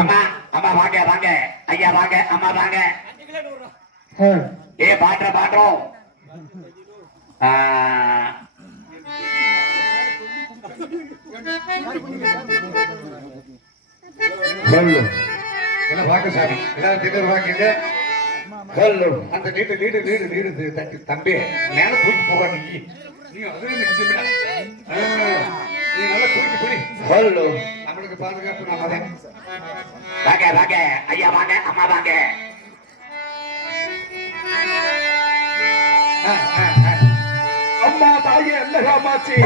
அம்மா அம்மா வாங்க வாங்க ஐயா வாங்க அம்மா வாங்க. ஏ பாட்றோம் பாட்றோம். என்ன வாங்க சாமி எல்லாரும் திடீர் வாங்கிட்டு அந்த நீட்டு நீடு நீடு நீடு தட்டி தம்பி மேல தூக்கி போவா நீ அதுவே நிச்சயம் நீ நல்லா தூக்கி போய் நம்மளுக்கு பாதுகாப்பு நாம தான். வாங்க வாங்க ஐயா வாங்க அம்மா வாங்க. அம்மா தாயே அல்லகாமாச்சி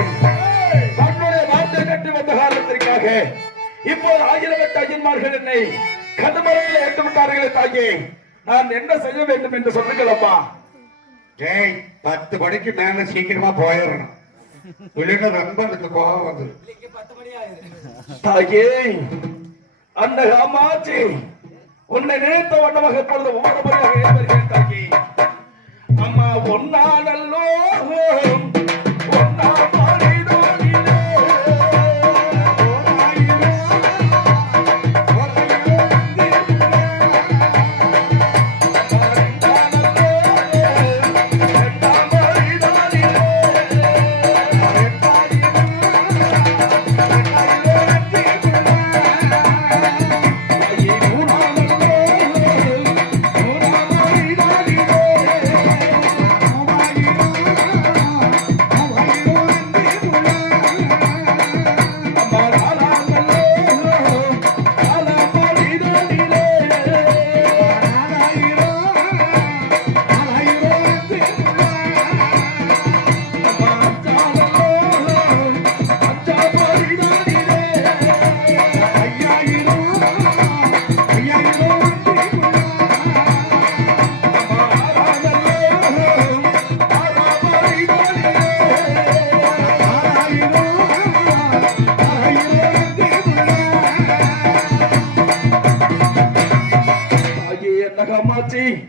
தன்னுடைய வார்த்தை கட்டி வந்த காரணத்திற்காக இப்போது 1008 ஐயன்மார்கள் என்னை கடுமரத்தில் ஏற்று விட்டார்களே தாயே, நான் என்ன செய்ய வேண்டும் என்று சொல்லுங்கள் அம்மா. ஜெய் 10 மணிக்கு மேல சீக்கிரமா போயிடணும், இல்லைன்னா ரொம்ப எனக்கு கோபம் வந்து. தாயே அந்த காமாட்சி உன்னை நினைத்த வண்ணமாக இப்பொழுது ஒவ்வொரு முறையாக ஏற்படுகிறேன் தாயே. அம்மா ஒன்னா நல்லோ ஒன்னா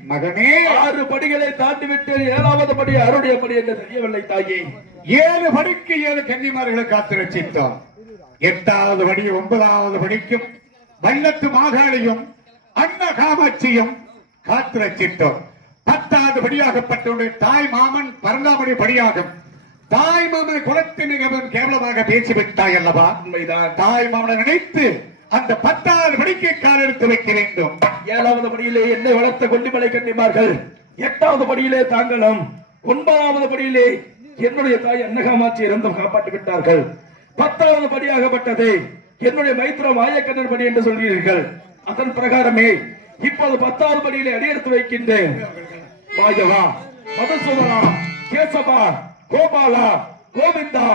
மகனே 6 படிகளை தாண்டிவிட்டு 7வது படி அருடைய படி என்று தெரியவில்லை தாயே. 7 படிக்கு 7 கன்னிமார்களை காத்து ரசித்தோம். 8வது படி 9வது படிக்கும் வல்லத்து மாகாளியும் அன்ன காமாட்சியும் காத்து ரசித்தோம். 10வது படியாகப்பட்ட தாய் மாமன் 12வது படியாகும். தாய் மாமன் குலத்தின் மிகவும் கேவலமாக பேசிவிட்டாய் அல்லவா? உண்மைதான். தாய் மாமனை நினைத்து அந்த 10வது படிக்கு கால் எடுத்து வைக்க வேண்டும். 7வது படியிலே என்னை வளர்த்த கொல்லிமலை கன்னிமார்கள், 8வது படியிலே தாங்களும், 9வது படியிலே என்னுடைய தாய் அன்னகாமாட்சி இருந்தும் காப்பாற்றி விட்டார்கள். 10வது படியாகப்பட்டது என்னுடைய மைத்ரம் ஆயக்கண்ணன் படி என்று சொல்கிறீர்கள். அதன் பிரகாரமே இப்போது 10வது படியிலே அடியெடுத்து வைக்கின்றேன். வாயவா மதுசூதனா கேசவா கோபாலா கோவிந்தா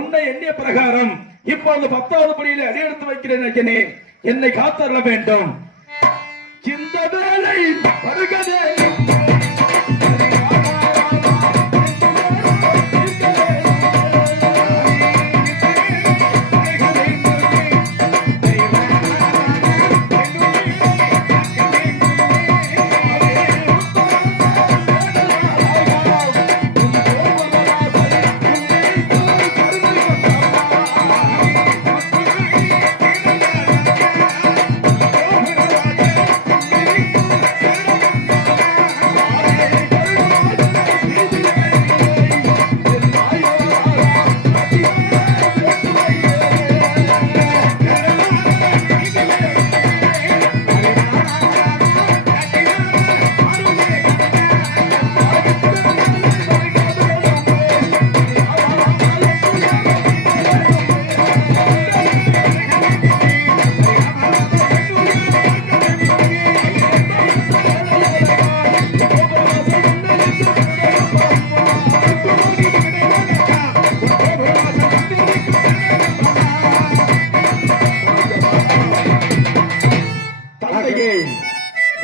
உன்னை எண்ணிய பிரகாரம் இப்போது 10வது படியிலே அடியெடுத்து வைக்கிறேன். ஐயனே என்னை காத்தருள வேண்டும். இந்த வேலை வருகதே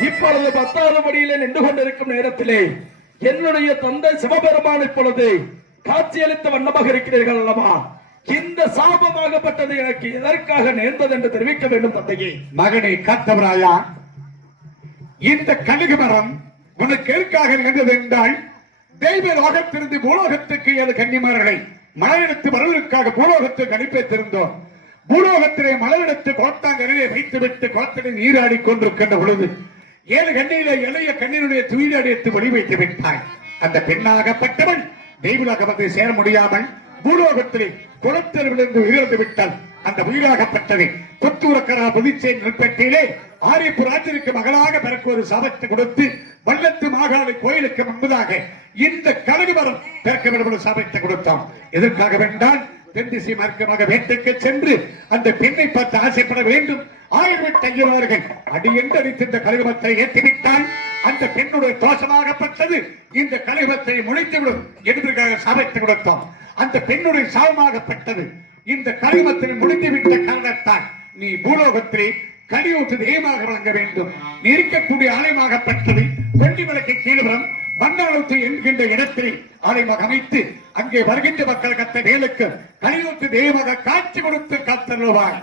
இப்பொழுது 10வது படியிலே நின்று கொண்டிருக்கும் நேரத்திலே என்னுடைய தந்தை சிவபெருமான் இப்பொழுது காட்சியளித்த வண்ணமாக இருக்கிறீர்கள் அல்லவா? இந்த சாபமாகப்பட்டது எனக்கு எதற்காக நேர்ந்தது என்று தெரிவிக்க வேண்டும் தந்தையே. மகனை காத்தவராயா, இந்த கழுகு மரம் உனக்கு எதற்காக நேர்ந்தது என்றால் தெய்வ லோகத்திலிருந்து பூலோகத்துக்கு 7 கன்னிமார்களை மலையெடுத்து வருவதற்காக பூலோகத்துக்கு அனுப்பி வைத்திருந்தோம். பூலோகத்திலே மலரெடுத்து கோட்டாங்கரையிலே வைத்துவிட்டு கோட்டத்தில் நீராடி கொண்டிருக்கின்ற பொழுது 7 கண்ணியிலே இளைய கண்ணினுடைய துயிலடி எடுத்து வழி வைத்து விட்டாய். அந்த பெண்ணாகப்பட்டவள் தெய்வலாக வந்து சேர முடியாமல் பூலோகத்திலே குளத்தில் விழுந்து உயிரிழந்து விட்டாள். அந்த உயிராகப்பட்டதை புத்தூரக்கரா புதுச்சேரி நெற்பேட்டையிலே ஆரியப்பு ராஜனுக்கு மகளாக பிறக்க ஒரு சாபத்தை கொடுத்து வல்லத்து மாகாளி கோயிலுக்கு முன்பதாக இந்த கழுகு மரம் பிறக்க வேண்டும் சாபத்தை கொடுத்தோம். எதற்காக வேண்டால் தென்திசை மார்க்கமாக வேட்டைக்கு சென்று அந்த பெண்ணை பார்த்து ஆசைப்பட வேண்டும். 1000 ஐயர்கள் அடி என்று அடித்து இந்த கழுகுமத்தை ஏற்றிவிட்டால் அந்த பெண்ணுடைய தோஷமாகப்பட்டது இந்த கழுகுமத்தை முளைத்துவிடும் என்பதற்காக சாபத்தை கொடுத்தோம். அந்த பெண்ணுடைய சாபமாகப்பட்டது இந்த கழுகுமத்தில் முடிந்துவிட்ட காரணத்தால் நீ பூலோகத்திலே கலியூத்து தெய்வமாக வழங்க வேண்டும். நீ இருக்கக்கூடிய ஆலயமாகப்பட்டது கொண்டிமலைக்கு கீழ்புறம் மன்னாளத்து என்கின்ற இடத்தில் ஆலயமாக அமைத்து அங்கே வருகின்ற மக்கள் கத்த வேலுக்கு கலியூத்து தெய்வமாக காட்சி கொடுத்து காத்தருவாய்.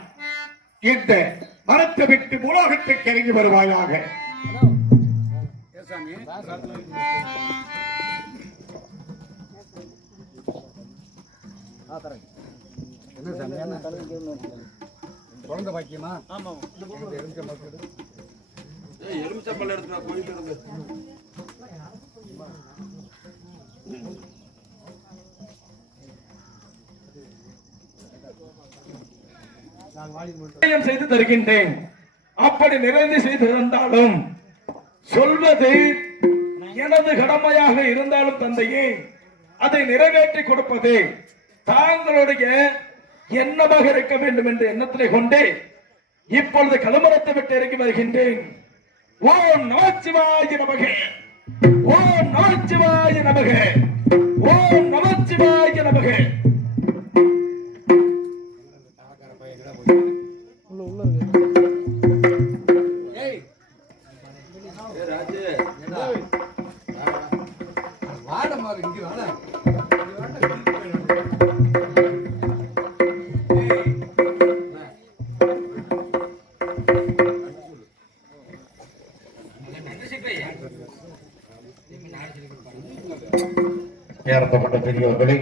இந்த மரத்தை விட்டு பூலோகத்துக்கு இறங்கி வருவாயாக. குழந்தை பாக்கியமா எலுமிச்சம்பழம் எடுத்து கோயில் இருந்து செய்து தருகின்றேன். அப்படி நிறைந்து செய்து தந்தாலும் சொல்வது எனது கடமையாக இருந்தாலும் தந்தையே அதை நிறைவேற்றி கொடுப்பது தாங்களுடைய எண்ணமாக இருக்க வேண்டும் என்ற எண்ணத்திலே கொண்டே இப்பொழுது கலமரத்தை விட்டு இறங்கி வருகின்றேன். ஓம் நமச்சிவாய நமக, ஓம் நமச்சிவாய நமக, ஓம் நமச்சிவாய நமக. ஏற்பட்ட பெரியவர்களை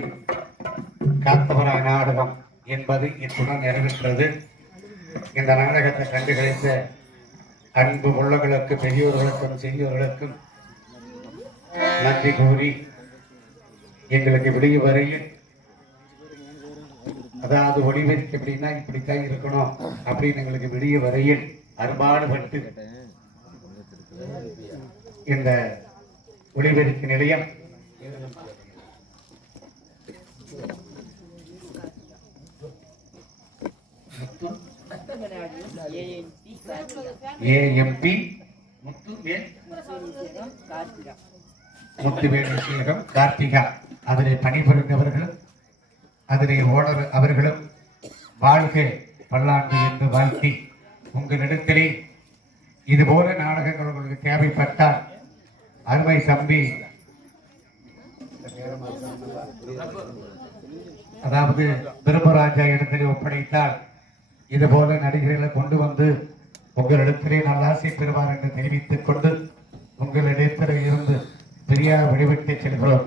காத்தவராய் நாடகம் என்பது இத்துடன் நிறைவேற்றது. இந்த நாடகத்தை கண்டுகளித்த அன்பு உள்ளங்களுக்கு பெரியோர்களுக்கும் சிறியோர்களுக்கும் நன்றி கூறி எங்களுக்கு விடிய வரையில் அதாவது ஒளிவெறிக்கு எப்படின்னா இப்படித்தான் இருக்கணும் அப்படின்னு எங்களுக்கு விடிய வரையில் அரும்பாடுபட்டு இந்த ஒளிவெறிக்கு நிலையம் ஏஎம்பி முத்துவேணு கார்த்திகா அதிலே பணிபுரிந்தவர்களும் அதிலே ஓனர் அவர்களும் வாழ்க பல்லாண்டு என்று வாழ்த்தி உங்களிடத்திலே இதுபோல நாடகங்கள் உங்களுக்கு தேவைப்பட்டால் அருமை தம்பி அதாவது பிரம்மராஜா இடத்திலே ஒப்படைத்தால் இதுபோல நடிகர்களை கொண்டு வந்து உங்களிடத்திலே நல்லாசை பெறுவார் என்று தெரிவித்துக் கொண்டு உங்களிடத்திலே இருந்து பெரியார் வழிவிட்டு செல்கிறோம்.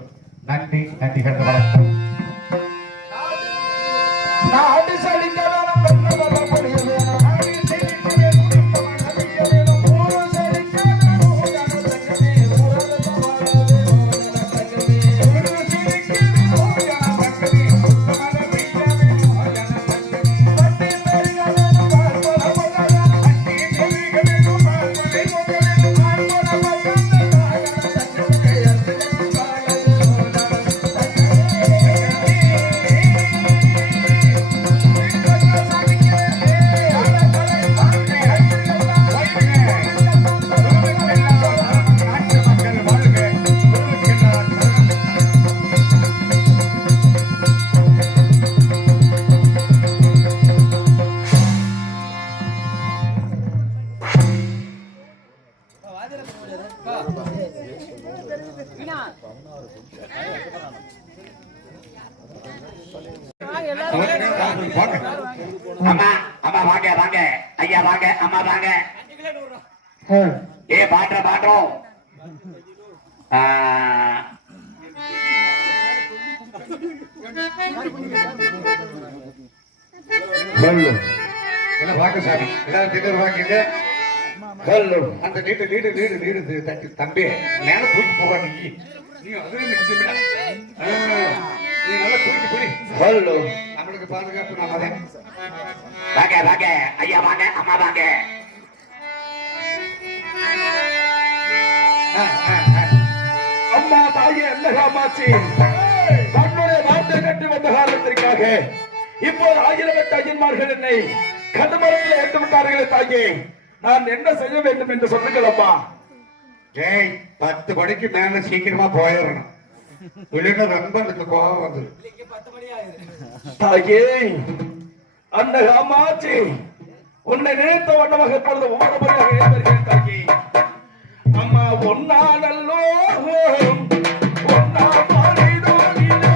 நன்றி, நன்றிகள், வணக்கம். அம்மா அம்மா வாங்க வாங்க ஐயா வாங்க அம்மா வாங்க. ஏ பாட்டுறோம் கல்லு என்ன வாங்க சாமி எல்லாரும் திடீர் வாங்கிட்டு கல்லு அந்த நீடு தட்டி தம்பி மேல தூக்கி போவா நீ அதுவே நிச்சயமில்ல நீ நல்லா தூக்கி போய் கல்லு நம்மளுக்கு பாதுகாப்பு நாம தான் வாங்க வாங்க ஐயா வாங்க அம்மா வாங்க. அம்மா தாயே அன்னகாமாட்சி தன்னுடைய வார்த்தை கட்டி வந்த காலத்திற்காக இப்போது 1008 ஐயன்மார்கள் என்னை கடுமரத்தில் ஏற்று விட்டார்களே தாயே, நான் என்ன செய்ய வேண்டும் என்று சொல்லுங்கள் அம்மா. ஜெய் 10 மணிக்கு மேல சீக்கிரமா போயிடணும், இல்லைன்னா ரொம்ப எனக்கு கோபம் வந்து. தாயே அன்னகாமாட்சி, உன்னை நினைத்த வண்ணமாக இப்பொழுது ஒவ்வொரு முறையாக ஏறுகிறேன் தாயே. அம்மா ஒன்னானல்லோ ஒன்னா மாறினோடிலே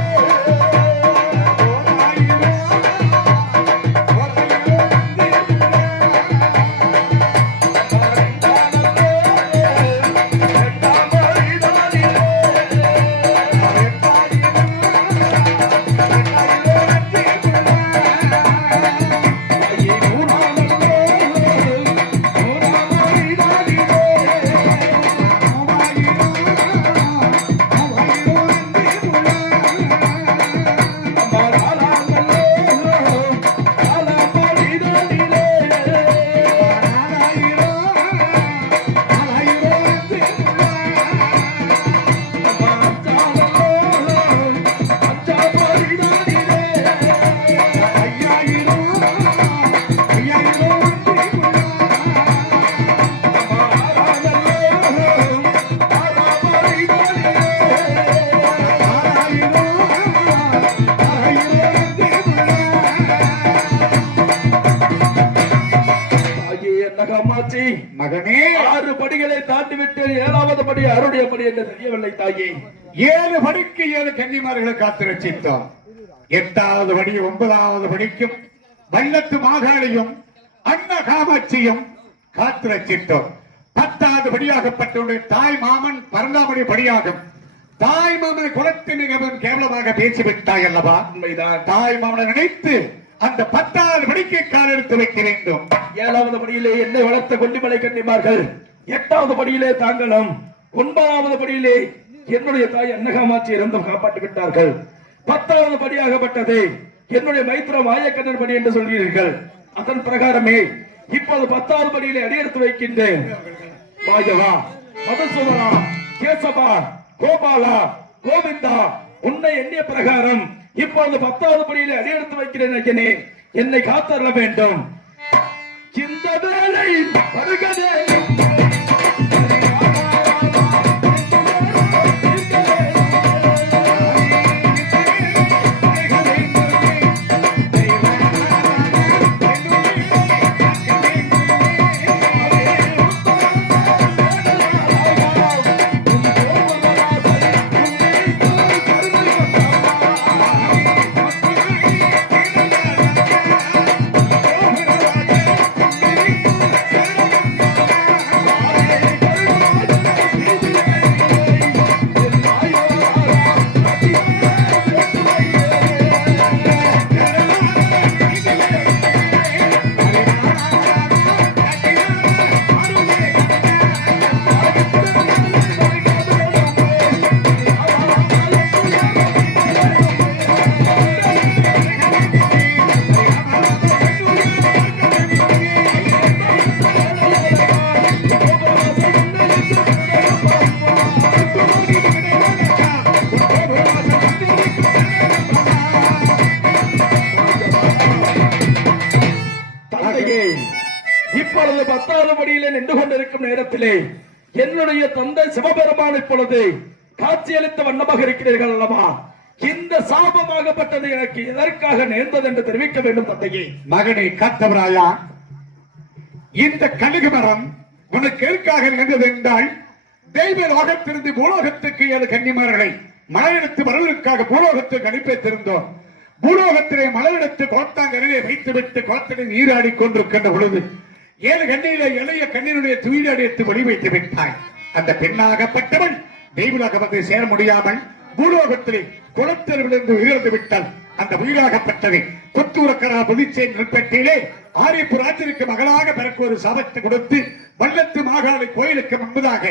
மகனே 6 படிகளை தாண்டி விட்டு 7வது படி அருடைய படி என்று தெரியவில்லை தாயே. 7 படிக்கு 7 கன்னிமார்களை காத்து ரசித்தோம். 8வது படி 9வது படிக்கும் வல்லத்து மாகாளியும் அன்ன காமாட்சியும் காத்து ரசித்தோம். 10வது படியாகப்பட்டவுடைய தாய் மாமன் பரந்தாமணி படியாகும். தாய் மாமன் குலத்தின் மிகவும் கேவலமாக பேசிவிட்டாய் அல்லவா? உண்மைதான். தாய் மாமனை நினைத்து அந்த 10வது படிக்கு கால் எடுத்து வைக்க வேண்டும். 7வது படியிலே என்னை வளர்த்த கொல்லிமலை கன்னிமார்கள், 8வது படியிலே தாங்களும், 9வது படியிலே என்னுடைய தாய் அன்னகாமாட்சி இருந்தும் காப்பாற்றி விட்டார்கள். 10வது படியாகப்பட்டது என்னுடைய மைத்ர மாயக்கண்ணன் படி என்று சொல்கிறீர்கள். அதன் பிரகாரமே இப்போது 10வது படியிலே அடியெடுத்து வைக்கின்றேன். மாயவா, மதுசூதனா, கேசவா, கோபாலா, கோவிந்தா, உன்னை எண்ணிய பிரகாரம் இப்போது 10வது படியிலே அடியெடுத்து வைக்கிறேன். ஐயனே, என்னை காத்தருள வேண்டும். இந்த வேலை வருகதே இப்பொழுது 10வது படியிலே நின்று கொண்டிருக்கும் நேரத்திலே என்னுடைய தந்தை சிவபெருமான் இப்பொழுது காட்சியளித்த வண்ணமாக இருக்கிறீர்கள் அல்லவா? இந்த சாபமாகப்பட்டது எனக்கு எதற்காக நேர்ந்தது என்று தெரிவிக்க வேண்டும் தந்தையே. மகனை காத்தவராயா, இந்த கழுகு மரம் உனக்கு எதற்காக நேர்ந்தது என்றால், தெய்வ லோகத்திலிருந்து பூலோகத்துக்கு 7 கன்னிமார்களை மலையெடுத்து வருவதற்காக பூலோகத்துக்கு அனுப்பித்திருந்தோம். பூலோகத்திலே மலையெடுத்து கோட்டாங்கரையிலே வைத்துவிட்டு கோத்தனை நீராடி கொண்டிருக்கின்ற பொழுது 7 கண்ணிலே இளைய கண்ணினுடைய துயிலடி எடுத்து வழி வைத்து விட்டாய். அந்த பெண்ணாகப்பட்டவள் தெய்வலாக வந்து சேர முடியாமல் பூலோகத்திலே குளத்தெருவிலிருந்து உயிர்ந்து விட்டால் அந்த உயிராகப்பட்டது புத்தூரக்கரா புதுச்சேரி நெற்பேட்டையிலே ஆரியப்பு ராஜருக்கு மகளாக பிறக்க ஒரு சாபத்தை கொடுத்து வல்லத்து மாகாளி கோயிலுக்கு முன்பதாக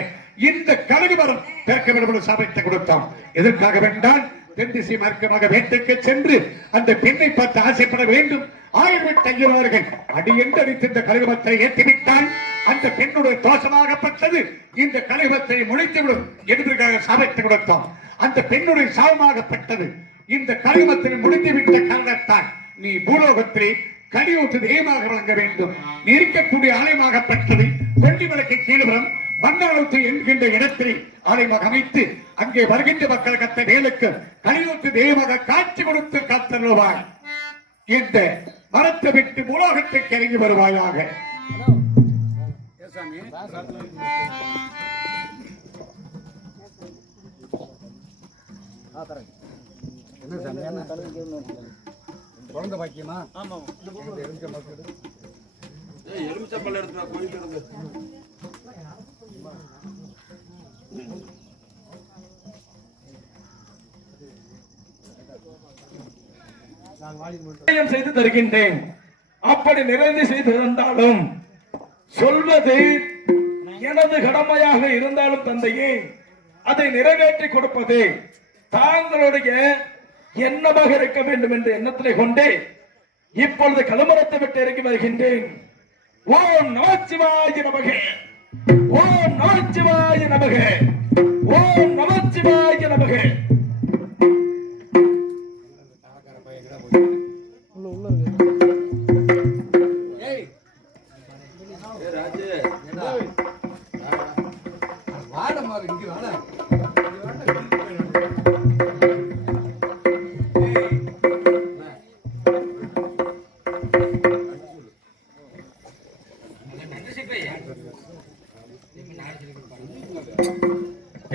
இந்த கழுகு மரம் பிறக்க வேண்டும் என்று சாபத்தை கொடுத்தோம். எதற்காக வேண்டால் தென் திசை மார்க்கமாக வேட்டைக்கு சென்று அந்த பெண்ணை பார்த்து ஆசைப்பட வேண்டும். 1000 ஐயர்கள் அடி என்று அடித்து இந்த கழுகுமத்தை ஏற்றிவிட்டால் அந்த பெண்ணுடைய தோஷமாகப்பட்டது இந்த கழுகுமத்தை முளைத்துவிடும் என்பதற்காக சாபத்தை கொடுத்தோம். அந்த பெண்ணுடைய சாபமாகப்பட்டது இந்த கழுகுமத்தில் முடிந்துவிட்ட காரணத்தால் நீ பூலோகத்திலே கலியூத்து தெய்வமாக வழங்க வேண்டும். நீ இருக்கக்கூடிய ஆலயமாகப்பட்டது கொண்டிமலைக்கு கீழ்புறம் மன்னாளத்து என்கின்ற இடத்தில் ஆலயமாக அமைத்து அங்கே வருகின்ற மக்கள் கத்த வேலுக்கு கலியூத்து தெய்வமாக காட்சி கொடுத்து காத்தருவாய். இந்த மரத்தை விட்டு பூலோகத்துக்கு இறங்கி வருவாயாக. குழந்தை பாக்கியமா? எலுமிச்சம்பழம் எடுத்துனா கோயில் இருந்து. செய்து தருகின்றேன். அப்படி நிறைந்து செய்து தந்தாலும் சொல்வது எனது கடமையாக இருந்தாலும் தந்தையே, அதை நிறைவேற்றி கொடுப்பது தாங்களுடைய எண்ணமாக இருக்க வேண்டும் என்று எண்ணத்திலே கொண்டே இப்பொழுது கழுமரத்தை விட்டு இறங்கி வருகின்றேன். ஓம் நமச்சிவாய நமக, ஓம் நமச்சிவாய நமக, ஓம் நமச்சிவாய நமக.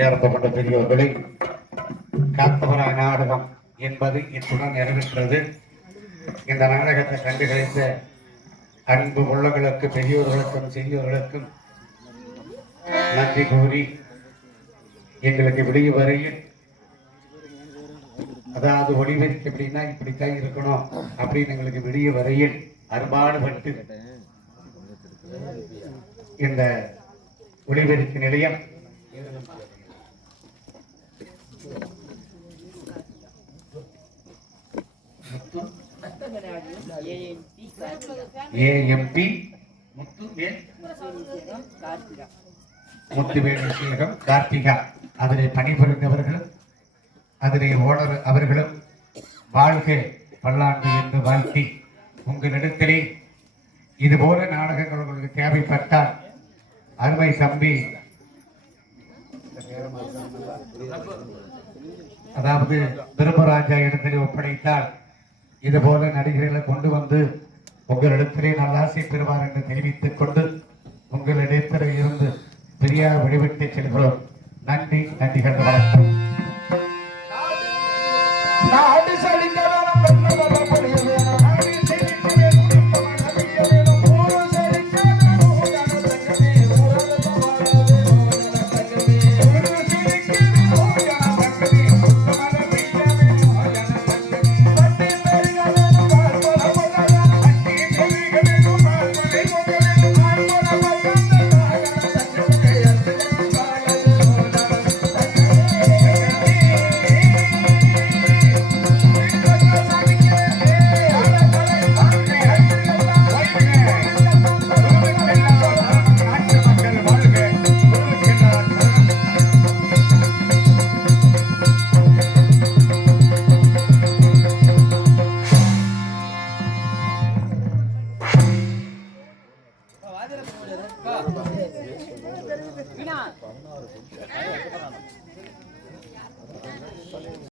ஏற்பட்ட பெரியோர்களை காத்தவராய் நாடகம் என்பது இத்துடன் நிறைவேற்றது. இந்த நாடகத்தை கண்டுகளித்த அன்பு உள்ளங்களுக்கு, பெரியோர்களுக்கும் சிறியோர்களுக்கும் நன்றி கூறி எங்களுக்கு விடிய வரையில், அதாவது ஒளிவெறிக்கு எப்படின்னா இப்படித்தான் இருக்கணும் அப்படின்னு எங்களுக்கு விடிய வரையில் அரும்பாடுபட்டு இந்த ஒளிவெறிக்கு நிலையம் ஏஎம்பி முத்துவேலுசேகம் கார்த்திகா அதிலே பணிபுரிந்தவர்களும் அதிலே ஓனர் அவர்களும் வாழ்க பல்லாண்டு என்று வாழ்த்தி, உங்களிடத்திலே இதுபோல நாடகங்கள் உங்களுக்கு தேவைப்பட்டால் அருமை தம்பி, அதாவது பிரம்மராஜா இடத்திலே ஒப்படைத்தால் இதுபோல நடிகர்களை கொண்டு வந்து உங்களிடத்திலே நல்லாசை பெறுவார் என்று தெரிவித்துக் கொண்டு உங்களிடத்திலே இருந்து பெரியார் வழிவிட்டு செல்கிறோம். நன்றி, நன்றிகள், வணக்கம்.